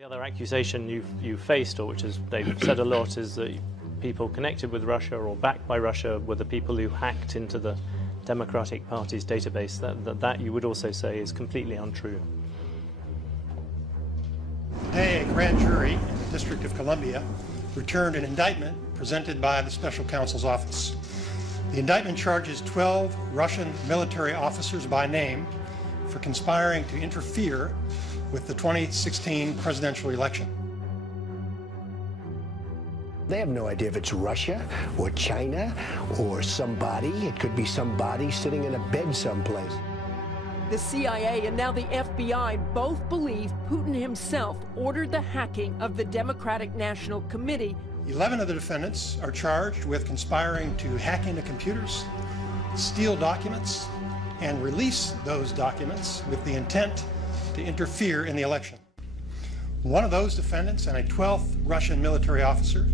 The other accusation you've faced, or which is they've said a lot, is that people connected with Russia or backed by Russia were the people who hacked into the Democratic Party's database. That you would also say is completely untrue. Today, a grand jury in the District of Columbia returned an indictment presented by the Special Counsel's Office. The indictment charges 12 Russian military officers by name for conspiring to interfere with the 2016 presidential election. They have no idea if it's Russia or China or somebody. It could be somebody sitting in a bed someplace. The CIA and now the FBI both believe Putin himself ordered the hacking of the Democratic National Committee. 11 of the defendants are charged with conspiring to hack into computers, steal documents, and release those documents with the intent to interfere in the election. One of those defendants and a 12th Russian military officer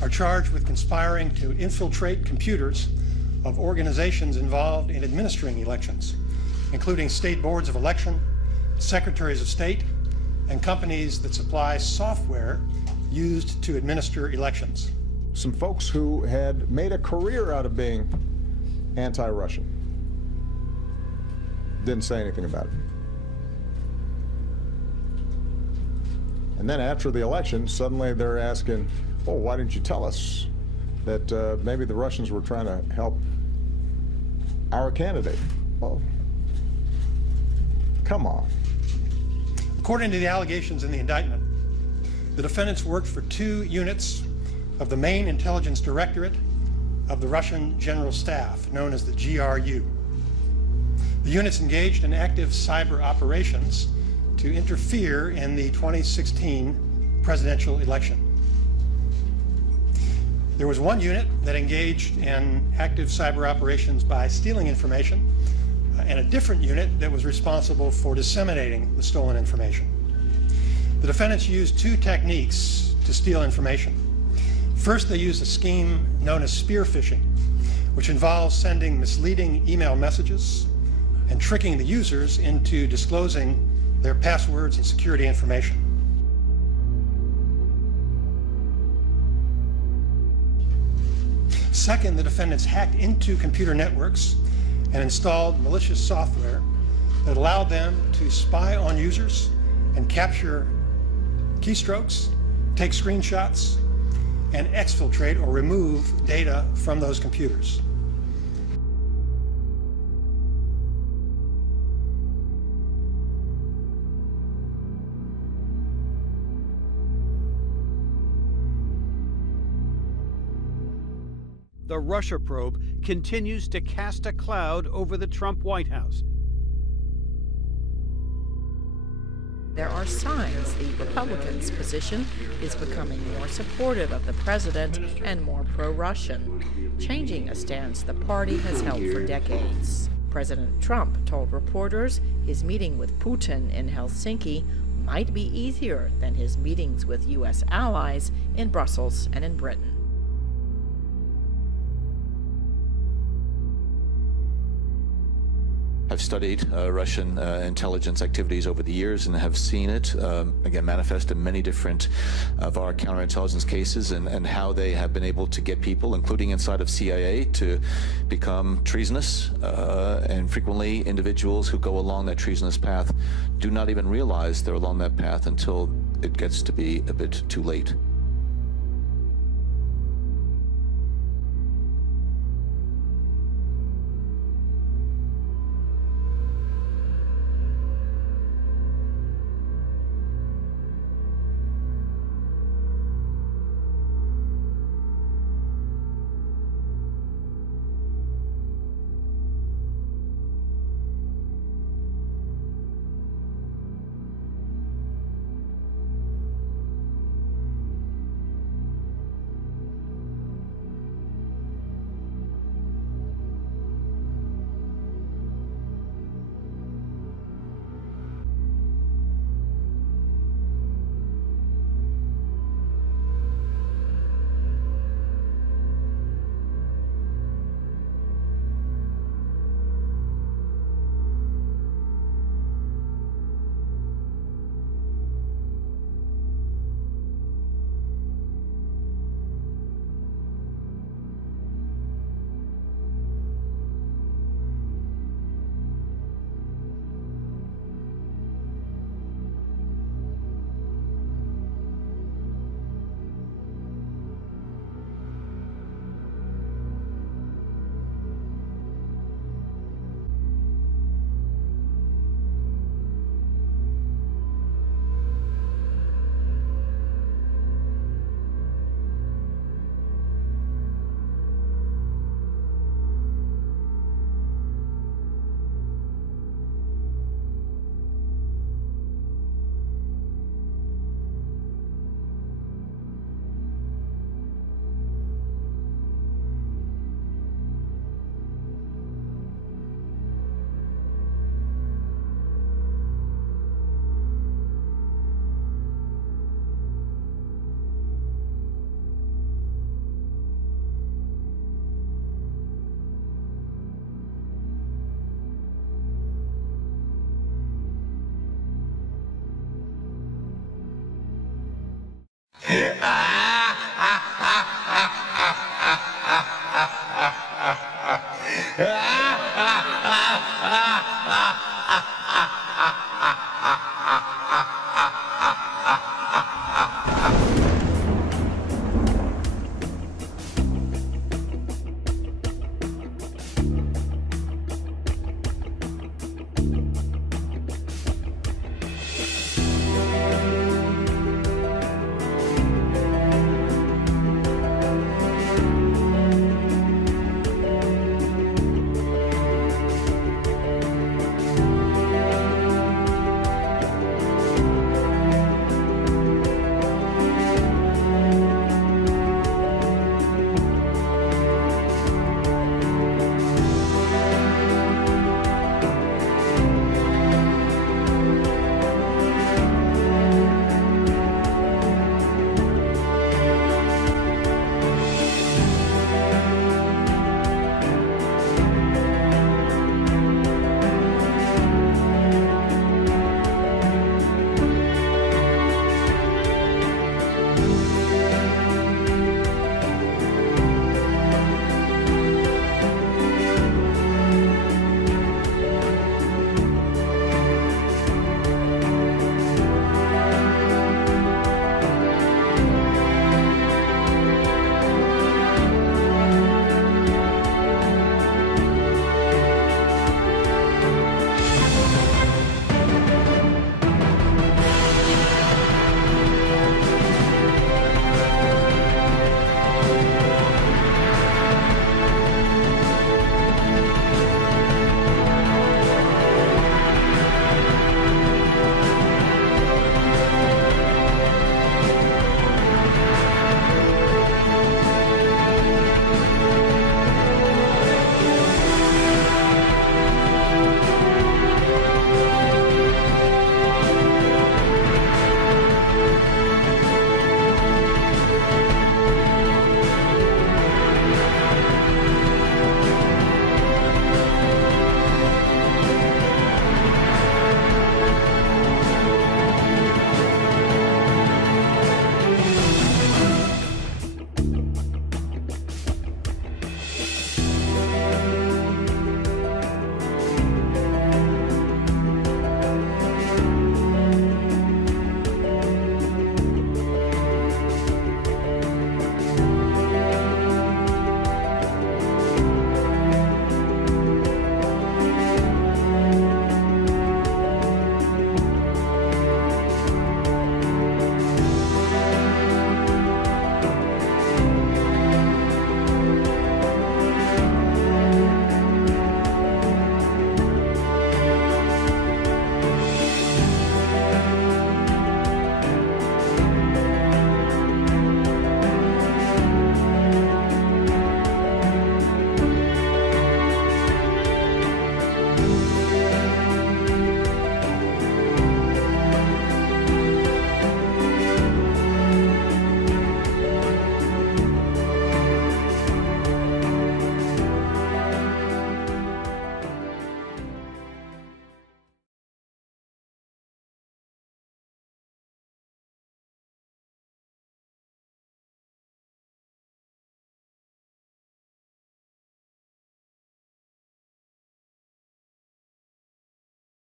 are charged with conspiring to infiltrate computers of organizations involved in administering elections, including state boards of election, secretaries of state, and companies that supply software used to administer elections. Some folks who had made a career out of being anti-Russian didn't say anything about it. And then after the election, suddenly they're asking, oh, why didn't you tell us that maybe the Russians were trying to help our candidate? Well, come on. According to the allegations in the indictment, the defendants worked for 2 units of the main intelligence directorate of the Russian General Staff, known as the GRU. The units engaged in active cyber operations to interfere in the 2016 presidential election. There was one unit that engaged in active cyber operations by stealing information, and a different unit that was responsible for disseminating the stolen information. The defendants used 2 techniques to steal information. First, they used a scheme known as spear phishing, which involves sending misleading email messages and tricking the users into disclosing their passwords and security information. Second, the defendants hacked into computer networks and installed malicious software that allowed them to spy on users and capture keystrokes, take screenshots, and exfiltrate or remove data from those computers. The Russia probe continues to cast a cloud over the Trump White House. There are signs the Republicans' position is becoming more supportive of the president and more pro-Russian, changing a stance the party has held for decades. President Trump told reporters his meeting with Putin in Helsinki might be easier than his meetings with U.S. allies in Brussels and in Britain. I've studied Russian intelligence activities over the years and have seen it, again, manifest in many different of our counterintelligence cases and how they have been able to get people, including inside of CIA, to become treasonous. And frequently, individuals who go along that treasonous path do not even realize they're along that path until it gets to be a bit too late. Ah!